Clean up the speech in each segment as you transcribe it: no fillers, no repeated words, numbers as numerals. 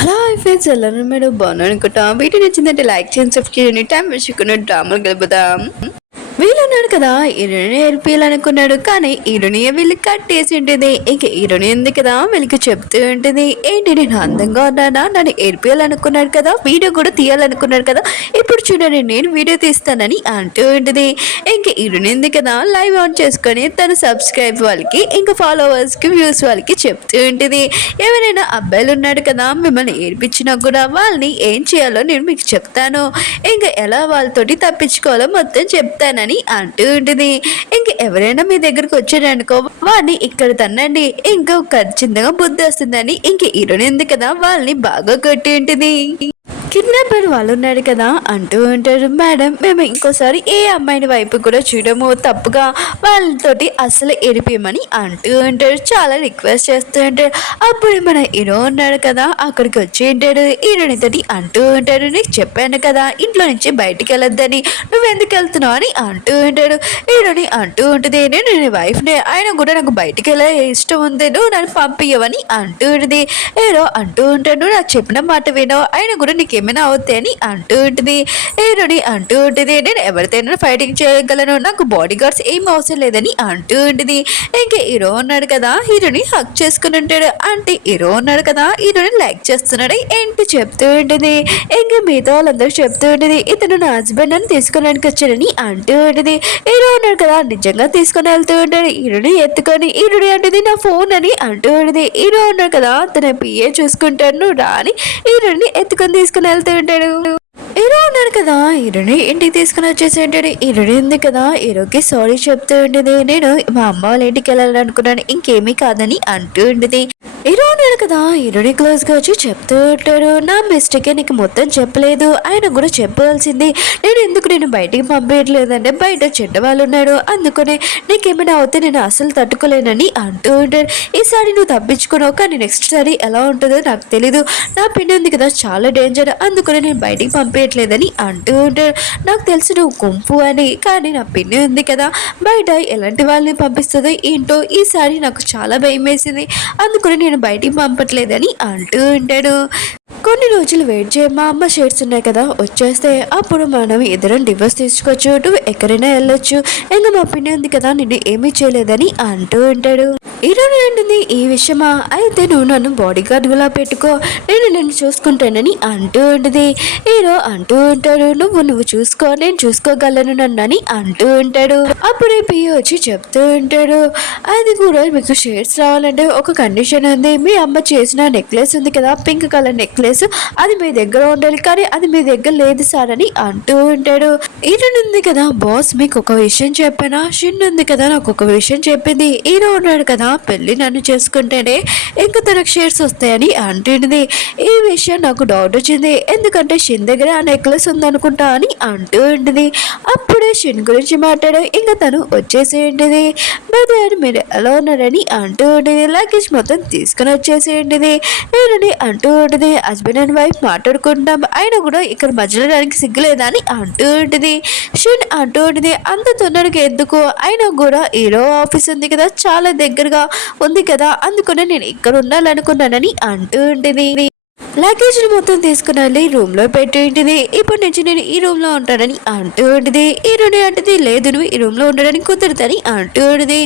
Hello friends ఎలా మీరు బాగున్నాను అనుకుంటాం. వీడియో నచ్చిందంటే లైక్ చేయండి, సబ్స్క్రైబ్ చేయండి. టైం వేసుకున్న డ్రామాలు గలుపుదాం. వీళ్ళన్నాడు కదా హీరోని ఏడిపియాలనుకున్నాడు, కానీ హీరోని వీళ్ళు కట్టేసి ఉంటుంది. ఇంక హీరోని ఉంది కదా వీళ్ళకి చెప్తూ ఉంటుంది, ఏంటి నేను అందంగా ఉన్నానా, నన్ను ఏడిపియాలనుకున్నాడు కదా, వీడియో కూడా తీయాలనుకున్నాడు కదా, ఇప్పుడు చూడండి నేను వీడియో తీస్తానని అంటూ ఉంటుంది. ఇంక హీరోని ఉంది కదా లైవ్ ఆన్ చేసుకొని తన సబ్స్క్రైబ్ వాళ్ళకి ఇంకా ఫాలోవర్స్కి వ్యూస్ వాళ్ళకి చెప్తూ ఉంటుంది, ఎవరైనా అబ్బాయిలు ఉన్నాడు కదా మిమ్మల్ని ఏడిపించినా కూడా వాళ్ళని ఏం చేయాలో నేను మీకు చెప్తాను, ఇంకా ఎలా వాళ్ళతోటి తప్పించుకోవాలో మొత్తం చెప్తానని అంటూ ఉంటుంది. ఇంక ఎవరైనా మీ దగ్గరకు వచ్చారనుకో వాడిని ఇక్కడ తన్నండి, ఇంకా ఖచ్చితంగా బుద్ధి వస్తుందని ఇంక హీరోని ఉంది కదా వాళ్ళని బాగా కొట్టి ఉంటుంది. కిడ్నాపర్ వాళ్ళు ఉన్నాడు కదా అంటూ ఉంటారు, మేడం మేము ఇంకోసారి ఏ అమ్మాయిని వైపు కూడా చూడము, తప్పుగా వాళ్ళతోటి అస్సలు ఎరిపేయమని అంటూ ఉంటారు, చాలా రిక్వెస్ట్ చేస్తూ ఉంటారు. అప్పుడు మన హీరో ఉన్నాడు కదా అక్కడికి వచ్చి ఉంటాడు, హీరోనితోటి అంటూ ఉంటాడు, నీకు చెప్పాను కదా ఇంట్లో నుంచి బయటికి వెళ్ళొద్దని, నువ్వెందుకు వెళ్తున్నావు అని అంటూ ఉంటాడు. హీరోని అంటూ ఉంటుంది, నేను నీ వైఫ్ని, ఆయన కూడా నాకు బయటికి వెళ్ళే ఇష్టం ఉంది, నువ్వు నన్ను పంపించవని అంటూ ఉంటుంది. హీరో అంటూ ఉంటాడు, నాకు చెప్పిన మాట వినవు, ఆయన కూడా నీకు ఏమైనా అవుతాయి అని అంటూ ఉంటుంది. హీరోని అంటూ ఉంటుంది, నేను ఎవరితోనైనా ఫైటింగ్ చేయగలను, నాకు బాడీ గార్డ్స్ ఏం అవసరం లేదని అంటూ ఉంటుంది. ఇంక హీరో ఉన్నాడు కదా హీరోని హక్ చేసుకుని ఉంటాడు, అంటే హీరో ఉన్నాడు కదా హీరోని లైక్ చేస్తున్నాడు ఏంటి చెప్తూ ఉంటుంది. ఇంక మిగతా వాళ్ళందరూ చెప్తూ ఉంటుంది, ఇతను నా హస్బెండ్ అని తీసుకున్నానికి వచ్చాడని అంటూ ఉంటుంది. హీరో ఉన్నాడు కదా నిజంగా తీసుకొని వెళ్తూ ఉంటాడు, హీరోని ఎత్తుకొని హీరోని అంటుంది నా ఫోన్ అని అంటూ ఉంటుంది. హీరో ఉన్నాడు కదా తన పిఏ చూసుకుంటాను రాని హీరోని ఎత్తుకొని తీసుకుని వెళ్తూ ఉంటాడు. హీరో ఉన్నాడు కదా హీరోని ఇంటికి తీసుకుని వచ్చేసి ఉంటాడు. హీరోని ఉంది కదా హీరోకి సారీ చెప్తూ ఉంటుంది, నేను మా అమ్మ వాళ్ళ ఇంటికి వెళ్ళాలనుకున్నాను ఇంకేమీ కాదని అంటూ ఉంటుంది. హీరో ఉన్నాడు కదా హీరోని క్లోజ్ గా వచ్చి చెప్తూ ఉంటాడు, నా మిస్టేకే నీకు మొత్తం చెప్పలేదు, ఆయన కూడా చెప్పాల్సింది, నేను బయటికి పంపించలేదంటే బయట చెడ్డ వాళ్ళు ఉన్నాడు, అందుకనే నీకేమైనా అవుతే నేను అసలు తట్టుకోలేనని అంటూ ఉంటాడు. ఈసారి నువ్వు తప్పించుకున్నావు, కానీ నెక్స్ట్ సారి ఎలా ఉంటుందో నాకు తెలీదు, నా పిన్ని ఉంది కదా చాలా డేంజర్, అందుకనే నేను బయటికి పంపించట్లేదని అంటూ ఉంటాడు. నాకు తెలుసు నువ్వు గుంపు అని, కానీ నా పిన్ని ఉంది కదా బయట ఎలాంటి వాళ్ళని పంపిస్తుందో ఏంటో, ఈసారి నాకు చాలా భయం వేసింది, అందుకని నేను బయటికి పంపట్లేదని అంటూ ఉంటాడు. కొన్ని రోజులు వెయిట్ చేయ, మా అమ్మ షేర్స్ ఉన్నాయి కదా వచ్చేస్తే అప్పుడు మనం ఇద్దరం డివోర్స్ తీసుకోవచ్చు, నువ్వు ఎక్కడైనా వెళ్ళొచ్చు, ఇంకా మా పిన్ని ఉంది కదా నిన్ను ఏమీ చేయలేదని అంటూ ఉంటాడు. హీరోని అంటుంది, ఈ విషయమా, అయితే నువ్వు నన్ను బాడీ గార్డ్గా పెట్టుకో, నేను నిన్ను చూసుకుంటానని అంటూ ఉంటుంది. హీరో అంటూ ఉంటాడు, నువ్వు చూసుకో, నేను చూసుకోగలను నన్నని అంటూ ఉంటాడు. అప్పుడే పియ్య వచ్చి చెప్తూ ఉంటాడు, అది కూడా మీకు షేర్స్ రావాలంటే ఒక కండిషన్ ఉంది, మీ అమ్మ చేసిన నెక్లెస్ ఉంది కదా పింక్ కలర్ నెక్లెస్, అది మీ దగ్గర ఉండాలి, కానీ అది మీ దగ్గర లేదు సార్ అని అంటూ ఉంటాడు. హీరోని ఉంది కదా బాస్ మీకు ఒక విషయం చెప్పానా, షిన్ ఉంది కదా నాకు ఒక విషయం చెప్పింది, హీరో ఉన్నాడు కదా పెళ్ళి నన్ను చేసుకుంటేనే ఇంకా తనకు షేర్స్ వస్తాయని అంటుంది. ఈ విషయం నాకు డౌట్ వచ్చింది, ఎందుకంటే షిన్ దగ్గర ఆ నెక్లెస్ ఉందనుకుంటా అని అంటూ ఉంటుంది. అప్పుడే షిన్ గురించి మాట్లాడు, ఇంకా తను వచ్చేసి ఉంటుంది, బ్రదర్ మీరు ఎలా ఉన్నారని అంటూ ఉంటుంది, లగేజ్ మొత్తం తీసుకుని వచ్చేసి ఉంటుంది. నేనని అంటూ ఉంటుంది, హస్బెండ్ అండ్ వైఫ్ మాట్లాడుకుంటాం, ఆయన కూడా ఇక్కడ మధ్యలో దానికి సిగ్గులేదా అని అంటూ ఉంటుంది. షిన్ అంటూ ఉంటుంది, అంత తొందరగా ఎందుకు, అయినా కూడా హీరో ఆఫీస్ ఉంది కదా చాలా దగ్గరగా ఉంది కదా, అందుకనే నేను ఇక్కడ ఉండాలనుకున్నానని అంటూ ఉంటుంది. లగేజ్ మొత్తం తీసుకుని వెళ్ళి రూమ్ లో పెట్టి ఉంటుంది, ఇప్పటి నుంచి నేను ఈ రూమ్ లో ఉంటానని అంటూ ఉంటుంది. హీరోని అంటుంది, లేదు నువ్వు ఈ రూమ్ లో ఉండడానికి కుదురుతని అంటూ ఉంటుంది.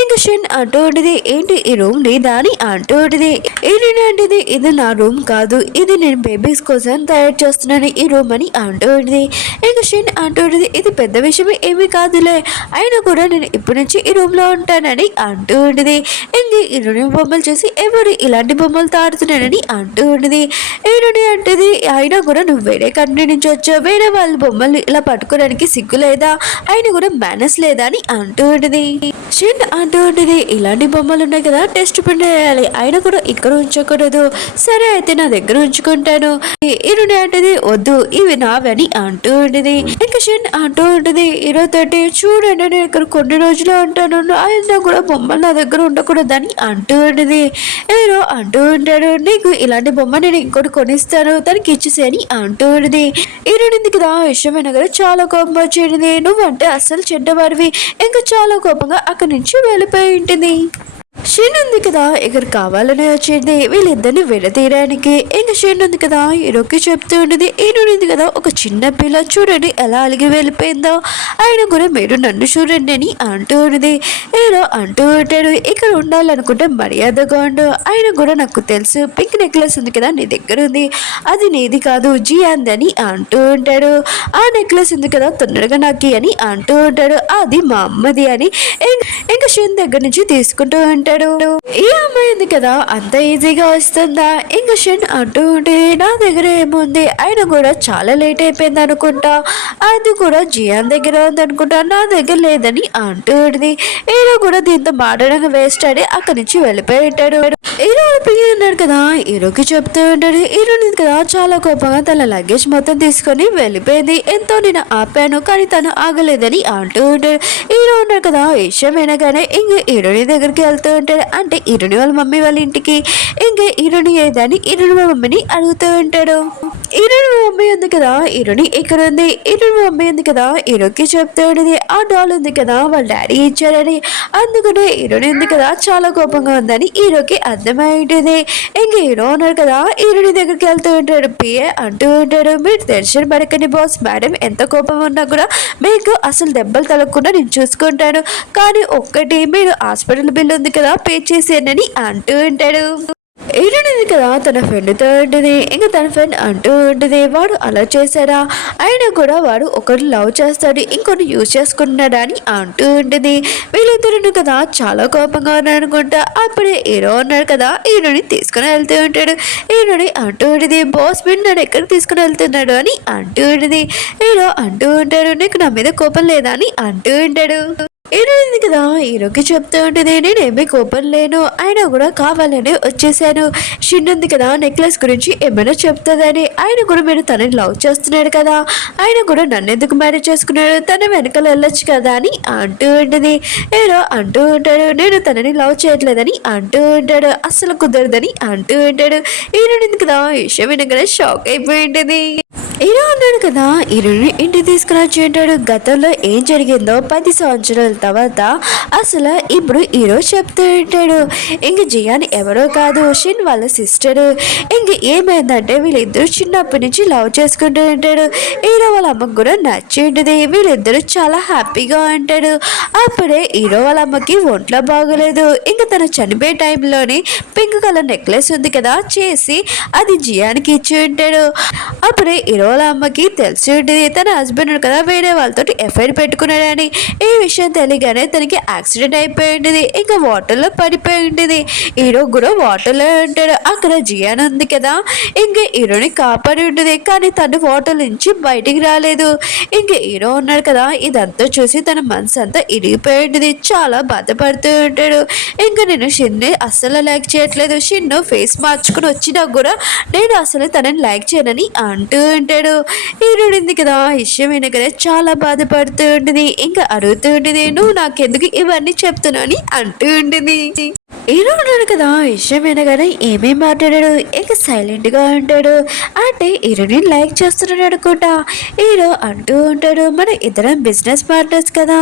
ఇంకా షిన్ అంటూ ఉంటుంది, ఏంటి ఈ రూమ్ లేదా అని అంటూ ఉంటుంది. హీరోని అంటుంది, ఇది నా రూమ్ కాదు, ఇది నేను బేబీస్ కోసం తయారు చేస్తున్నాను ఈ రూమ్ అని అంటూ ఉంటుంది. ఇంకా షిన్ అంటూ ఉంటుంది, ఇది పెద్ద విషయం ఏమీ కాదులే, అయినా కూడా నేను ఇప్పటి నుంచి ఈ రూమ్ లో ఉంటానని అంటూ ఉంటుంది. ఇంక హీరోని బొమ్మలు చూసి ఎవరు ఇలాంటి బొమ్మలు తాడుతున్నానని అంటూ ఉంటుంది. ఏంటంటే అంటది, అయినా కూడా నువ్వు వేరే కంట్రీ నుంచి వచ్చావు, వేరే వాళ్ళ బొమ్మలు ఇలా పట్టుకోవడానికి సిగ్గు లేదా, ఆయన కూడా మేనస్ లేదా అని అంటూ ఉంటుంది. షిన్ అంటూ ఉంటుంది, ఇలాంటి బొమ్మలు ఉన్నాయి కదా టెస్ట్ చేయాలి, ఆయన కూడా ఇక్కడ ఉంచకూడదు, సరే అయితే నా దగ్గర ఉంచుకుంటాను. ఈరోని అంటది, వద్దు ఇవి నావని అంటూ ఉంటుంది. ఇంకా షిన్ అంటూ ఉంటుంది హీరో తోటి, చూడండి నేను ఇక్కడ కొన్ని రోజులు ఉంటాను, ఆయన కూడా బొమ్మలు నా దగ్గర ఉండకూడదని అంటూ ఉంటుంది. హీరో అంటూ ఉంటాడు, నీకు ఇలాంటి బొమ్మ నేను ఇంకోటి కొనిస్తాను తనకి ఇచ్చేసేని అంటూ ఉంటుంది. హీరోనింది కదా విషయమైన కదా చాలా కోపం వచ్చేది, నువ్వంటే అస్సలు చెడ్డవాడివి, ఇంకా చాలా కోపంగా అక్కడి నుంచి వెళ్ళిపోయి ఉంటుంది. షెన్ ఉంది కదా ఇక్కడ కావాలని వచ్చింది వీళ్ళిద్దరిని విడతీయడానికి. ఇంకా షెన్ ఉంది కదా హీరోకి చెప్తూ ఉండేది, ఈయనుంది కదా ఒక చిన్న పిల్ల చూడండి ఎలా అలిగి వెళ్ళిపోయిందో, ఆయన కూడా మీరు నన్ను చూడండి అని అంటూ ఉన్నది. హీరో అంటూ ఉంటాడు, ఇక్కడ ఉండాలనుకుంటే మర్యాదగా ఉండు, ఆయన కూడా నాకు తెలుసు పింక్ నెక్లెస్ ఉంది కదా నీ దగ్గర ఉంది, అది నీది కాదు జియాంది అని అంటూ ఉంటాడు. ఆ నెక్లెస్ ఉంది కదా తొందరగా నాకు అని అంటూ ఉంటాడు, అది మా అమ్మది అని ఇంకా షెన్ దగ్గర నుంచి తీసుకుంటూ ఉంటాడు. ఈ అమ్మాయి ఉంది కదా అంత ఈజీగా వస్తుందా? ఇంకా షెన్ అంటూ ఉంటే నా దగ్గర ఏముంది, ఆయన కూడా చాలా లేట్ అయిపోయింది అనుకుంటా, అది కూడా జియాన్ దగ్గర ఉంది అనుకుంటా, నా దగ్గర లేదని అంటూ ఉంటుంది. హీరో కూడా దీంతో మాట్లాడగా వేస్ట్ ఆడి అక్కడి నుంచి వెళ్ళిపోయి ఉంటాడు. హీరో వెళ్ళిపోయి ఉన్నాడు కదా హీరోకి చెప్తూ ఉంటాడు, హీరో కదా చాలా కోపంగా తన లగేజ్ మొత్తం తీసుకొని వెళ్ళిపోయింది, ఎంతో నేను ఆపాను కానీ తను ఆగలేదని అంటూ ఉంటాడు. హీరో ఉన్నాడు కదా విషయం వినగానే ఇంక హీరోని దగ్గరికి వెళ్తూ ఉంటాడు, అంటే హీరోని వాళ్ళ మమ్మీ వాళ్ళ ఇంటికి. ఇంకా హీరోని ఏదని హీరోని వాళ్ళ మమ్మీని అడుగుతూ ఉంటాడు. హీరోని మమ్మీ ఉంది కదా హీరోని ఇక్కడ ఉంది, హీరోని మమ్మీ ఉంది కదా హీరోకి చెప్తూ ఉండేది, ఆ డాల్ ఉంది కదా వాళ్ళ డాడీ ఇచ్చారని, అందుకనే హీరోని ఉంది కదా చాలా కోపంగా ఉందని హీరోకి అర్థమైంటుంది. ఇంక హీరో ఉన్నారు కదా హీరోని దగ్గరికి వెళ్తూ ఉంటాడు, పిఏ అంటూ ఉంటాడు, మీరు టెన్షన్ పడకండి బాస్, మేడం ఎంత కోపం ఉన్నా కూడా మీకు అసలు దెబ్బలు తలగకుండా నేను చూసుకుంటాను, కానీ ఒక్కటి మీరు హాస్పిటల్ బిల్ ఉంది కదా పే చేసేయండి అంటూ ఉంటాడు. ఏడుంది కదా తన ఫ్రెండ్తో ఉంటుంది, ఇంకా తన ఫ్రెండ్ అంటూ ఉంటుంది, వాడు అలా చేశాడా, అయినా కూడా వాడు ఒకటి లవ్ చేస్తాడు ఇంకొన్ని యూజ్ చేసుకుంటున్నాడా అని అంటూ ఉంటుంది. వీళ్ళిద్దరు కదా చాలా కోపంగా ఉన్నారు అనుకుంటా. అప్పుడే హీరో ఉన్నాడు కదా హీరోని తీసుకుని వెళ్తూ ఉంటాడు. హీరోని అంటూ ఉంటుంది, బాస్ మీరు నన్ను ఎక్కడికి తీసుకుని వెళ్తున్నాడు అని అంటూ ఉంటుంది. హీరో అంటూ ఉంటాడు, నీకు నా మీద కోపం లేదా అని అంటూ ఉంటాడు. హీరోయింది కదా హీరోకి చెప్తూ ఉంటుంది, నేనేమీ కోపం లేను, ఆయన కూడా కావాలని వచ్చేసాను, షిన్ ఉంది కదా నెక్లెస్ గురించి ఏమైనా చెప్తుందని, ఆయన కూడా మీరు తనని లవ్ చేస్తున్నాడు కదా, ఆయన కూడా నన్ను ఎందుకు మ్యారేజ్ చేసుకున్నాడు, తన వెనకాల వెళ్ళొచ్చు కదా అని అంటూ ఉంటుంది. హీరో అంటూ ఉంటాడు, నేను తనని లవ్ చేయట్లేదని అంటూ ఉంటాడు, అస్సలు కుదరదని అంటూ ఉంటాడు. హీరోయింది కదా విషయం వినగానే షాక్ అయిపోయి ఉంటుంది. హీరో అన్నాడు కదా హీరోని ఇంటికి తీసుకుని వచ్చి ఉంటాడు, గతంలో ఏం జరిగిందో 10 సంవత్సరాల తర్వాత అసలు ఇప్పుడు హీరో చెప్తూ ఉంటాడు. ఇంక జియాన్ ఎవరో కాదు షిన్ వాళ్ళ సిస్టర్. ఇంక ఏమైందంటే వీళ్ళిద్దరూ చిన్నప్పటి నుంచి లవ్ చేసుకుంటూ ఉంటాడు. హీరో వాళ్ళ అమ్మకు కూడా నచ్చి ఉంటుంది, వీళ్ళిద్దరూ చాలా హ్యాపీగా ఉంటాడు. అప్పుడే హీరో వాళ్ళ అమ్మకి ఒంట్లో బాగోలేదు, ఇంకా తను చనిపోయే టైంలోని పింక్ కలర్ నెక్లెస్ ఉంది కదా చేసి అది జియాన్కి ఇచ్చి ఉంటాడు. అప్పుడే హీరో వాళ్ళ అమ్మకి తెలిసి ఉంటుంది తన హస్బెండ్ కదా వేరే వాళ్ళతో ఎఫ్ఐఆర్ పెట్టుకున్నాడని. ఈ విషయం తెలియగానే తనకి యాక్సిడెంట్ అయిపోయి ఉంటుంది, ఇంకా వాటర్లో పడిపోయి ఉంటుంది. హీరో కూడా వాటర్లో ఉంటాడు. అక్కడ జియాన్ ఉంది కదా ఇంక హీరోని కాపాడి ఉంటుంది, కానీ తను వాటర్ నుంచి బయటికి రాలేదు. ఇంక హీరో ఉన్నాడు కదా ఇదంతా చూసి తన మనసు అంతా ఇరిగిపోయి ఉంటుంది, చాలా బాధపడుతూ ఉంటాడు. ఇంకా నేను షిన్ని అస్సలు లైక్ చేయట్లేదు, షిన్ను ఫేస్ మార్చుకుని వచ్చినా కూడా నేను అసలు తనని లైక్ చేయనని అంటూ ఉంటాడు. హీరోడింది కదా విషయం వినగానే చాలా బాధపడుతూ ఉంటుంది, ఇంకా అడుగుతూ ఉంటుంది, నువ్వు నాకెందుకు ఇవన్నీ చెప్తున్నావు అని అంటూ ఉంటుంది. హీరో ఉన్నాడు కదా విషయం వినగానే ఏమేం మాట్లాడాడు, ఇక సైలెంట్ గా ఉంటాడు. అంటే హీరోని లైక్ చేస్తున్నాడు అనుకుంటా. హీరో అంటూ ఉంటాడు, మన ఇద్దరం బిజినెస్ పార్ట్నర్స్ కదా,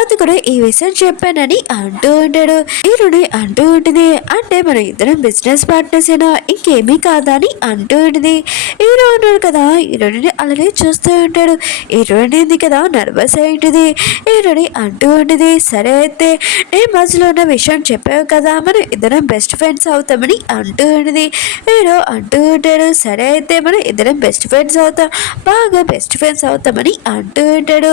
అది కూడా ఈ విషయం చెప్పానని అంటూ ఉంటాడు. హీరోని అంటూ ఉంటుంది, అంటే మన ఇద్దరం బిజినెస్ పార్ట్నర్స్ ఏనా ఇంకేమీ కాదా అని అంటూ ఉంటుంది. హీరో ఉన్నాడు కదా హీరోని అలానే చూస్తూ ఉంటాడు. హీరోయిన్ ఏంది కదా నర్వస్ అయి ఉంటుంది. హీరోని అంటూ ఉంటుంది, సరే అయితే నేను మధ్యలో ఉన్న విషయం చెప్పావు కదా మనం ఇద్దరం బెస్ట్ ఫ్రెండ్స్ అవుతామని అంటూ ఉంటుంది. హీరో అంటూ ఉంటాడు, సరే అయితే మనం ఇద్దరం బెస్ట్ ఫ్రెండ్స్ అవుతాం, బాగా బెస్ట్ ఫ్రెండ్స్ అవుతామని అంటూ ఉంటాడు.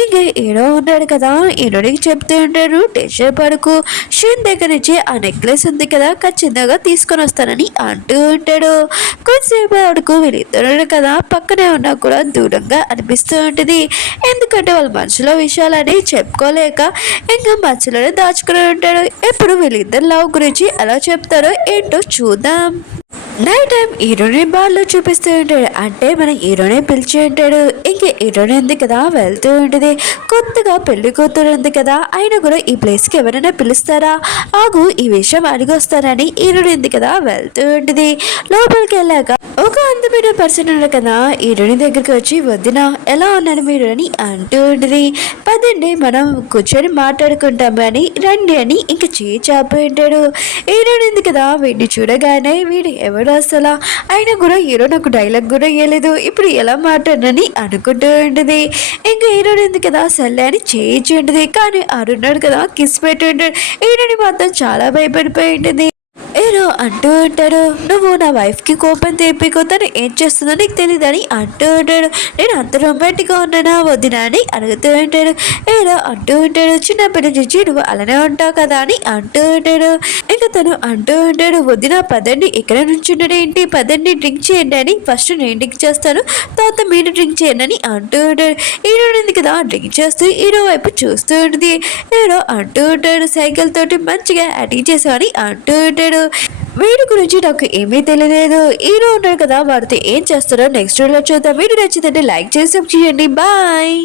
ఇంకా హీరో ఉన్నాడు కదా హీరోనికి చెప్తూ ఉంటాడు, టెన్షన్ పడుకు, షిన్ దగ్గర నుంచి ఆ నెక్లెస్ ఉంది కదా ఖచ్చితంగా తీసుకొని వస్తానని అంటూ ఉంటాడు. కొద్దిసేపు వరకు వీళ్ళిద్దరు కదా పక్కనే ఉన్నా కూడా దూరంగా అనిపిస్తూ ఉంటుంది, ఎందుకంటే వాళ్ళ మనసులో విషయాలని చెప్పుకోలేక ఇంకా మనసులోనే దాచుకుని ఉంటాడు. ఎప్పుడు వీళ్ళిద్దరు లవ్ గురించి ఎలా చెప్తారో ఏంటో చూద్దాం. నైట్ టైం హీరోని బార్లో చూపిస్తూ ఉంటాడు, అంటే మన హీరోనే పిలిచి ఉంటాడు. ఇంక హీరోని ఉంది కదా వెళ్తూ ఉంటుంది, కొత్తగా పెళ్లి కూతురు ఉంది కదా ఆయన కూడా ఈ ప్లేస్కి ఎవరైనా పిలుస్తారా, ఆగు ఈ విషయం అడిగి వస్తారని హీరోని ఉంది కదా వెళ్తూ ఉంటుంది. లోపలికి వెళ్ళాక ఒక అందమైన పర్సన్ ఉన్నారు కదా హీరోని దగ్గరికి వచ్చి వద్దిన ఎలా ఉన్నారు మీరు అని అంటూ ఉంటుంది. పదండి మనం కూర్చొని మాట్లాడుకుంటాము అని రండి అని ఇంక చేయి చాపి ఉంటాడు. హీరోని ఉంది కదా వీడిని చూడగానే వీడు ఎవడు అసలు అయినా కూడా హీరో నాకు డైలాగ్ కూడా ఇవ్వలేదు ఇప్పుడు ఎలా మాట్లాడనని అనుకుంటూ ఉంటుంది. ఇంకా హీరోని ఉంది కదా సర్లే అని చేయించి ఉంటుంది. కానీ ఆడున్నాడు కదా కిస్ పెట్టి ఉంటాడు. హీరోని మాత్రం చాలా భయపడిపోయి ఉంటుంది. ఏదో అంటూ ఉంటాడు నువ్వు నా వైఫ్కి కోపం తెప్పికో తను ఏం చేస్తుందో నీకు తెలియదని అంటూ ఉంటాడు. నేను అంత రొమాంటిక్గా ఉన్నానా వద్దినా అని అడుగుతూ ఉంటాడు. ఏదో అంటూ ఉంటాడు చిన్నప్పటి నుంచి నువ్వు అలానే ఉంటావు కదా అని అంటూ ఉంటాడు. ఇంకా తను అంటూ ఉంటాడు వద్దిన పదండి ఇక్కడ నుంచి ఏంటి పదండి డ్రింక్ చేయండి అని ఫస్ట్ నేను డ్రింక్ చేస్తాను తర్వాత మీరు డ్రింక్ చేయండి అని అంటూ ఉంటాడు. హీరో ఉంది కదా డ్రింక్ చేస్తూ హీరో వైపు చూస్తూ ఉంటుంది. హీరో అంటూ ఉంటాడు సైకిల్ తోటి మంచిగా యాక్టింగ్ చేసామని అంటూ ఉంటాడు. వీడి గురించి నాకు ఏమీ తెలియలేదు. హీరో ఉన్నాడు కదా వాడితో ఏం చేస్తారో నెక్స్ట్ వీడియోలో చూద్దాం. వీడియో నచ్చిందంటే లైక్ చేసి సబ్స్క్రైబ్ చేయండి. బాయ్.